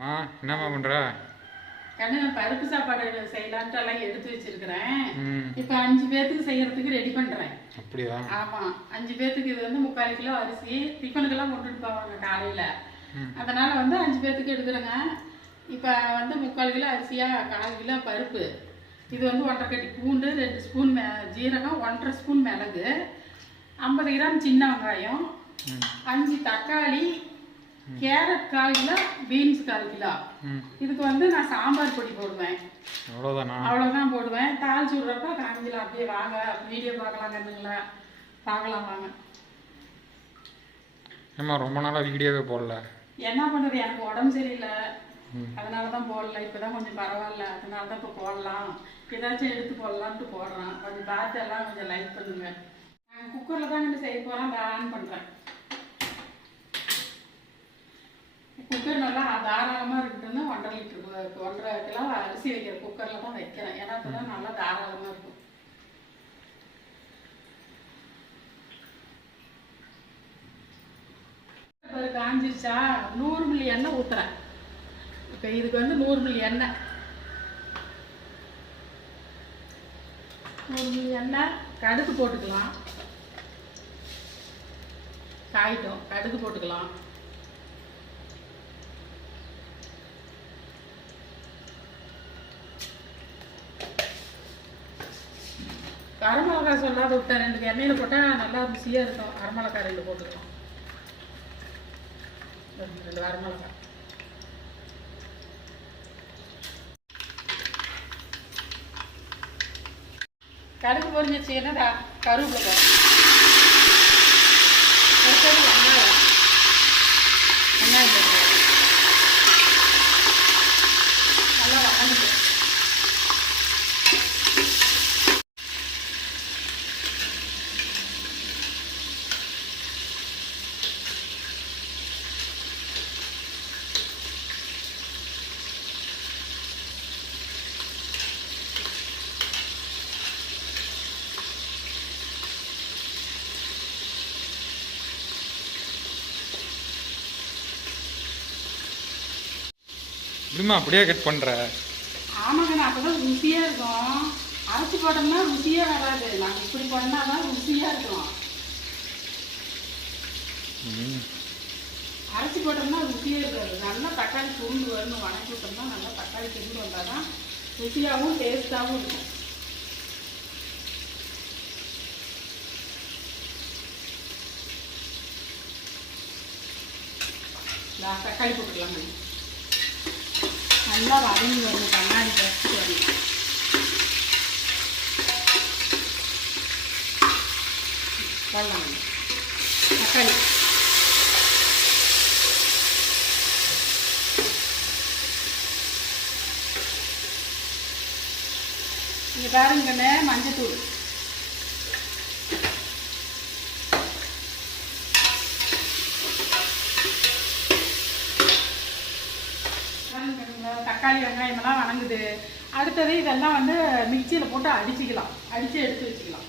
மா என்னம்மா பண்ற? கண்ணு நான் பருப்பு சாப்பாடு செய்யலான்ட்டு எல்லாம் எடுத்து வச்சிருக்கிறேன். இப்போ அஞ்சு பேர்த்துக்கு செய்யறதுக்கு ரெடி பண்றேன். அப்படியா? ஆமா அஞ்சு பேர்த்துக்கு இது வந்து முக்கால் கிலோ அரிசி டிஃபனுக்கெல்லாம் கொண்டுட்டு போவாங்க காலையில. அதனால வந்து அஞ்சு பேர்த்துக்கு எடுக்கிறேங்க. இப்போ வந்து முக்கால் கிலோ அரிசியா கால் கிலோ பருப்பு. இது வந்து ஒன்றரை கட்டி பூண்டு ரெண்டு ஸ்பூன் மெ ஜீரகம் ஒன்றரை ஸ்பூன் மிளகு ஐம்பது கிராம் சின்ன வெங்காயம் அஞ்சு தக்காளி கேரட் கால் கிலோ பீன்ஸ் கால் கிலோ. இதுக்கு வந்து நான் சாம்பார் பொடி போடுவேன். அவ்வளோதானா அவ்வளோதான் போடுவேன். தாளிச்சு விட்றப்ப காஞ்சிலாம் அப்படியே வாங்க. வீடியோ பார்க்கலாம் கண்ணுங்களா பார்க்கலாம் வாங்க. ஏம்மா ரொம்ப நாளாக வீடியோவே போடல? என்ன பண்ணுறது எனக்கு உடம்பு சரியில்லை. அதனால தான் போடல. இப்போ தான் கொஞ்சம் பரவாயில்ல. அதனால தான் இப்போ போடலாம். ஏதாச்சும் எடுத்து போடலான்ட்டு போடுறேன். கொஞ்சம் பார்த்து எல்லாம் கொஞ்சம் லைக் பண்ணுங்க. குக்கரில் தான் கொஞ்சம் செய்ய போகிறேன் ஆன் பண்ணுறேன் குக்கர் நல்லா தாராளமாக இருக்கட்டும்னு ஒன்றரை லிட்டர் ஒன்றரை கிலோ அரிசி வைக்கிற குக்கரில் தான் வைக்கிறேன். ஏன்னா அப்போ தான் நல்லா தாராளமாக இருக்கும். இப்போ காஞ்சிருச்சா? நூறு மில்லி எண்ணெய் ஊற்றுறேன் இப்போ இதுக்கு வந்து நூறு மில்லி எண்ணெய். நூறு மில்லி எண்ணெய் கடுகு போட்டுக்கலாம். காயிட்டும் கடுகு போட்டுக்கலாம். வரமிளகாய் சொல்லாத விட்டேன் ரெண்டு எண்ணெயில் போட்டால் நல்லா ருசியாக இருக்கும். வரமிளகாய் ரெண்டு போட்டுக்கலாம். ரெண்டு ரெண்டு வரமிளகாய் கடுகு பொறிஞ்சிச்சு என்னடா? கருவேப்பிலை அடுத்தது வெங்காயம் வெங்காயம் போட்டுக்கலாம். நல்லா வதங்கிட்டு எப்படிம்மா அப்படியே கட் பண்ணுற ஆமாங்கண்ணா அப்பதான் ருசியா இருக்கும். அரைச்சி போட்டோம்னா ருசியே வராது. நாங்கள் இப்படி பண்ணாதான் ருசியா இருக்கும். ம். அரைச்சி போட்டோம்னா ருசியே இருக்காது. நல்லா தக்காளி துண்டு வரணும். வணக்கி விட்டோம்னா நல்லா தக்காளி துண்டு வந்தால் தான் ருசியாகவும் டேஸ்ட்டாகவும் இருக்கும். தக்காளி போட்டுக்கலாங்க நல்லா வதங்கி வரணும் கண்ணாடி பறிச்சுட்டு வரணும் போடலாம் தக்காளி இங்கே பாருங்கண்ணே மஞ்சத்தூள் பாருங்கண்ணே, தக்காளி வெங்காயம் எல்லாம் வணங்குது. அடுத்தது இதெல்லாம் வந்து மிக்சியில் போட்டு அடிச்சுக்கலாம். அடித்து எடுத்து வச்சுக்கலாம்.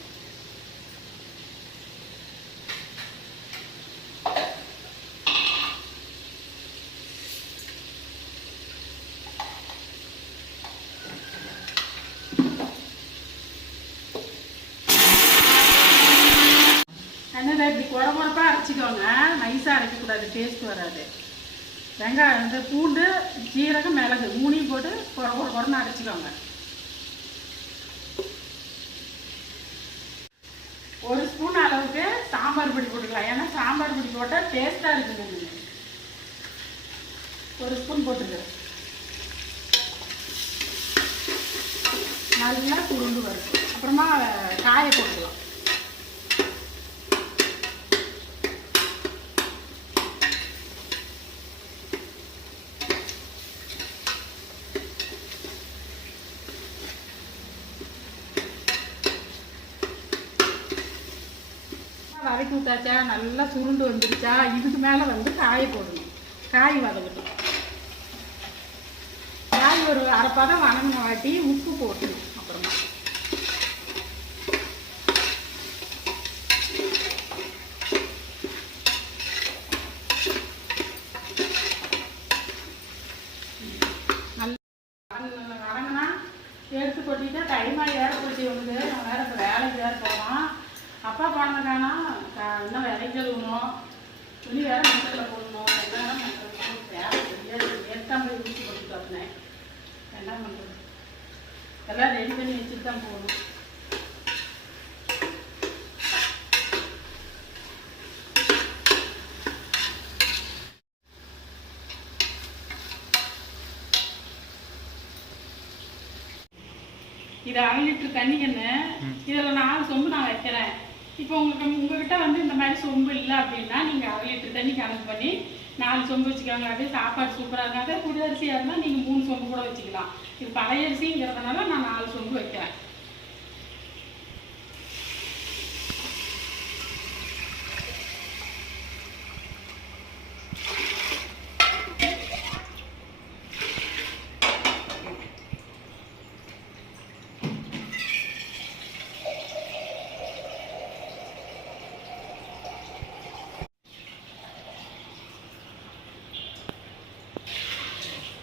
என்னதை இப்படி குறை அரைச்சிக்கோங்க. நைஸாக அரைக்கக்கூடாது டேஸ்ட் வராது. வெங்காயம் வந்து பூண்டு ஜீரகம் மிளகு மூணையும் போட்டு குறை குறை குறைன்னு அரைச்சிக்கோங்க. ஒரு ஸ்பூன் அளவுக்கு சாம்பார் பொடி போட்டுக்கலாம். ஏன்னா சாம்பார் பொடி போட்டால் டேஸ்ட்டாக இருக்குங்க ஒரு ஸ்பூன் போட்டுருக்கு நல்லா சுருண்டு வரும். அப்புறமா காய போட்டுக்கலாம். வதக்கி விட்டாச்சா நல்லா சுருண்டு வந்துருச்சா? இதுக்கு மேலே வந்து காய போடணும். காய் வதக்கணும். காய் ஒரு அரைப்பதம் வணங்கின வாட்டி உப்பு போட்டணும் அப்புறமா. எடுத்து கொட்டிட்டு டைமாக ஏற போச்சு வந்து நான் வேறு இப்போ வேலைக்கு வேறு போகிறோம் அப்பா பணம் காணா இன்னும் விலைக்கு எழுவணும் துணி வேற மண்டலில் போடணும். என்ன பண்ணுறது வேலை தெரியாது நேற்று போய் ஊசி போட்டு வந்தேன் என்ன பண்ணுறது எல்லாம் ரெடி பண்ணி வச்சுட்டு தான் போகணும். இது அரை லிட்டர் தண்ணி கண்ணு இதில் நாலு சொம்பு நான் வைக்கிறேன். இப்போ உங்களுக்கு உங்ககிட்ட வந்து இந்த மாதிரி சொம்பு இல்லை அப்படின்னா நீங்கள் அரை லிட்டர் தண்ணி கணக்கு பண்ணி நாலு சொம்பு வச்சுக்கோங்க அப்படியே சாப்பாடு சூப்பராக இருக்கும். புது அரிசியாக இருந்தால் நீங்கள் மூணு சொம்பு கூட வச்சுக்கலாம். இது பழைய அரிசிங்கிறதுனால நான் நாலு சொம்பு வைக்கிறேன்.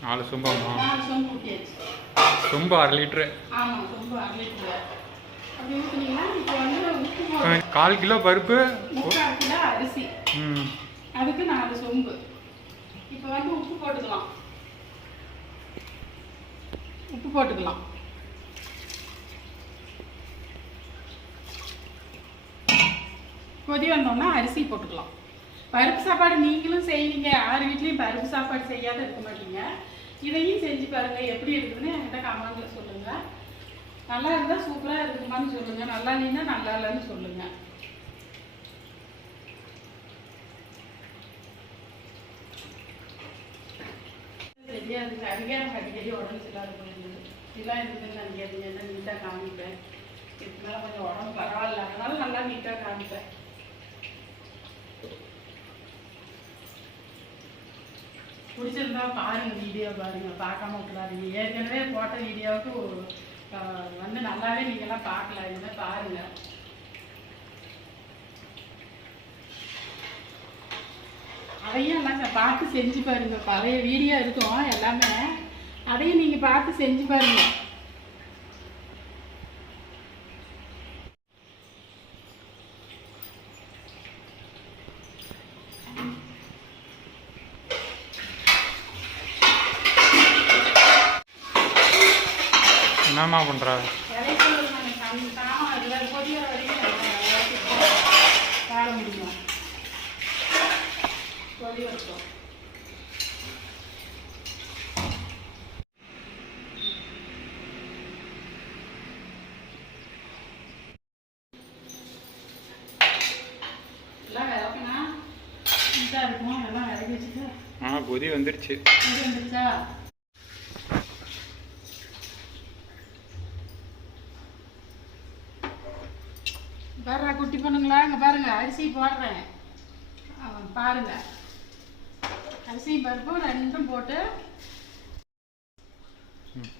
நாலு சொம்பாமா நாலு சொம்பு அரை லிட்ரு கால் கிலோ பருப்பு. கிலோ அரிசி. ம். அதுக்கு நாலு சொம்பு. இப்போ வந்து உப்பு போட்டுக்கலாம். உப்பு போட்டுக்கலாம். கொதி வந்தோம்னா அரிசி போட்டுக்கலாம். பருப்பு சாப்பாடு நீங்களும் செய்வீங்க. யார் வீட்லேயும் பருப்பு சாப்பாடு செய்யாத இருக்க மாட்டீங்க. இதையும் செஞ்சு பாருங்க எப்படி இருக்குதுன்னு என்கிட்ட கமெண்ட்ல சொல்லுங்க. நல்லா இருந்தால் சூப்பராக இருக்குமான்னு சொல்லுங்க. நல்லா இல்லைன்னா நல்லா இல்லைன்னு சொல்லுங்க. தெரியாது அதிகாரம் அடிக்கடி உடம்பு சரியில்லாத போயிருந்தது இதெல்லாம் இருக்குதுன்னு நினைக்காதீங்க. என்ன நீட்டாக காமிப்பேன். இதுக்கு மேலே கொஞ்சம் உடம்பு பரவாயில்ல. அதனால நல்லா நீட்டாக காமிப்பேன். பிடிச்சிருந்தா பாருங்க வீடியோ பாருங்க. பார்க்காம விட்டுறாதீங்க. ஏற்கனவே போட்ட வீடியோவுக்கு வந்து நல்லாவே நீங்கள்லாம் பார்க்கல. இதுமாதிரி பாருங்க. அதையும் எல்லாம் பார்த்து செஞ்சு பாருங்க. பழைய வீடியோ இருக்கும் எல்லாமே. அதையும் நீங்கள் பார்த்து செஞ்சு பாருங்க என்னம்மா பண்ணுற விலைக்கு நம்ம கம்- சாமான் இல்லை கொதிக்கிற வரைக்கும் நம்ம விலைக்கு வாழ முடியும் கொதி வரட்டும் எல்லாம் விளக்குனா நீட்டாக இருக்கும் எல்லாம் விளக்கி வச்சுட்டு. ஆ கொதி வந்துருச்சு. வந்துருச்சா பாருங்க குட்டி பாருங்க அரிசி போடுறேன். பாருங்க. அரிசியும் பருப்பும் ரெண்டும் போட்டு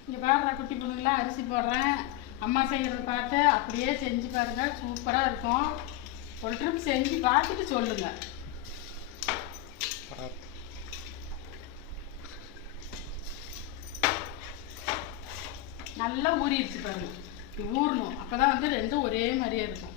இங்கே பாருங்க குட்டி பொண்ணுங்களா அரிசி போடுறேன். அம்மா செய்கிறத பார்த்து அப்படியே செஞ்சு பாருங்க சூப்பராக இருக்கும். ஒரு ட்ரிப் செஞ்சு பார்த்துட்டு சொல்லுங்க. நல்லா ஊறிடுச்சு பாருங்க. ஊறணும் ஊறணும். அப்பதான் வந்து ரெண்டும் ஒரே மாதிரியே இருக்கும்.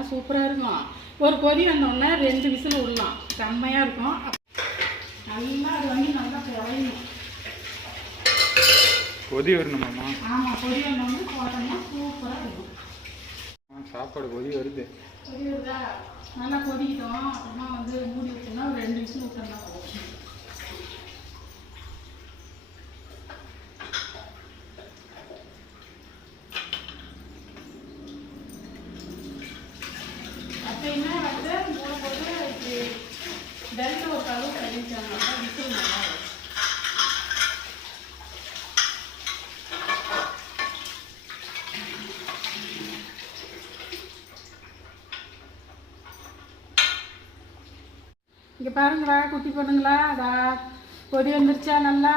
பார்த்தீங்கன்னா சூப்பராக இருக்கும். ஒரு கொதி வந்தோடனே ரெண்டு விசில் விடலாம். செம்மையாக இருக்கும். நல்லா அது வந்து நல்லா குறையணும் கொதி வரணுமாம்மா? ஆமாம் கொதி வந்தோடனே போட்டோம்னா சூப்பராக இருக்கும். சாப்பாடு கொதி வருது. கொதி வருதா? நல்லா கொதிக்கிட்டோம். அப்புறமா வந்து மூடி வச்சோம்னா ஒரு ரெண்டு விசில் விட்டோம்னா போதும். பாருங்களா குட்டி பொண்ணுங்களா? அதா கொடி வந்துருச்சா நல்லா?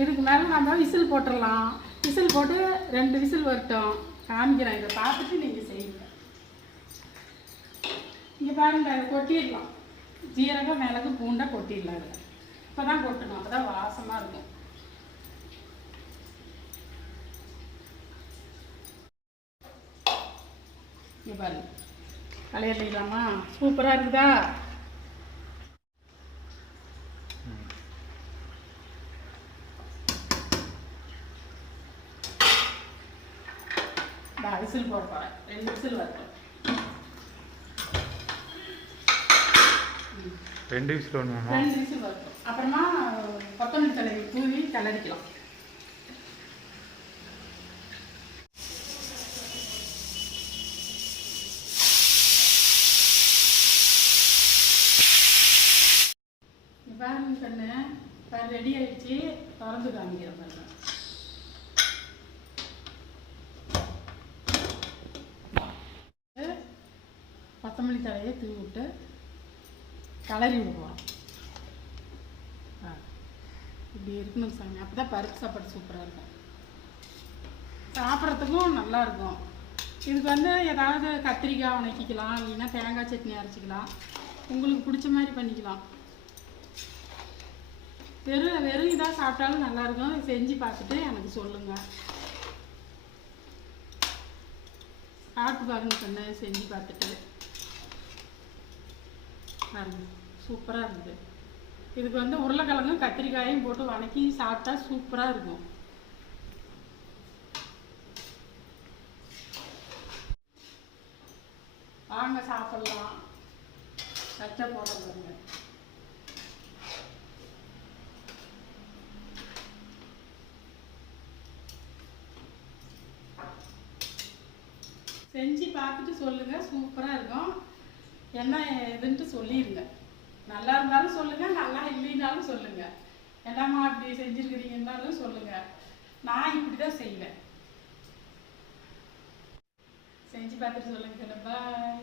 இதுக்கு மேலே நம்ம விசில் போட்டுடலாம் விசில் போட்டு ரெண்டு விசில் வரட்டும். காமிக்கிறேன் இதை பார்த்துட்டு நீங்கள் செய்யுங்க. இங்கே பாருங்க அதை கொட்டிடலாம். ஜீரகம் மிளகு பூண்டை கொட்டிடலாம் இதில் இப்போ தான் கொட்டணும் அப்போ தான் வாசமாக இருக்கும். இங்கே பாருங்க. கலையிடலாமா சூப்பராக இருக்குதா? நான் விசில் போட போகிறேன் ரெண்டு விசில் வரட்டும். ரெண்டு விசில் வேணுமாம்மா ரெண்டு விசில் வரட்டும். அப்புறமா கொத்தமல்லி தலையை தூவி கிளறிக்கலாம் இங்க பாருங்க கண்ணு. ரெடி ஆயிடுச்சு. திறந்து காமிக்கிறேன் பாருங்க கொத்தமல்லி தலையை தூவி விட்டு கலரி விடுவோம். ஆ. இப்படி இருக்கணும் சாமி. அப்போ தான் பருப்பு சாப்பாடு சூப்பராக இருக்கும். சாப்பிட்றதுக்கும் நல்லாயிருக்கும் இதுக்கு வந்து ஏதாவது கத்திரிக்காய் வணக்கிக்கலாம் இல்லைன்னா தேங்காய் சட்னி அரைச்சிக்கலாம். உங்களுக்கு பிடிச்ச மாதிரி பண்ணிக்கலாம். வெறும் வெறும் இதாக சாப்பிட்டாலும் நல்லாயிருக்கும் செஞ்சு பார்த்துட்டு எனக்கு சொல்லுங்கள் சாப்பிட்டு பாருங்க சொன்ன செஞ்சு பார்த்துட்டு. சூப்பராக இருந்தது. இதுக்கு வந்து உருளைக்கிழங்கும் கத்திரிக்காயும் போட்டு வணக்கி சாப்பிட்டா சூப்பராக இருக்கும். வாங்க சாப்பிட்லாம். சட்டை போட செஞ்சு பார்த்துட்டு சொல்லுங்கள் சூப்பராக இருக்கும். என்ன இதுன்ட்டு சொல்லிடுங்க நல்லா இருந்தாலும் சொல்லுங்க நல்லா இல்லைனாலும் சொல்லுங்க. என்னம்மா அப்படி செஞ்சிருக்கிறீங்கன்னாலும் சொல்லுங்க. நான் இப்படி தான் செய்வேன். செஞ்சு பார்த்துட்டு சொல்லுங்க பாய்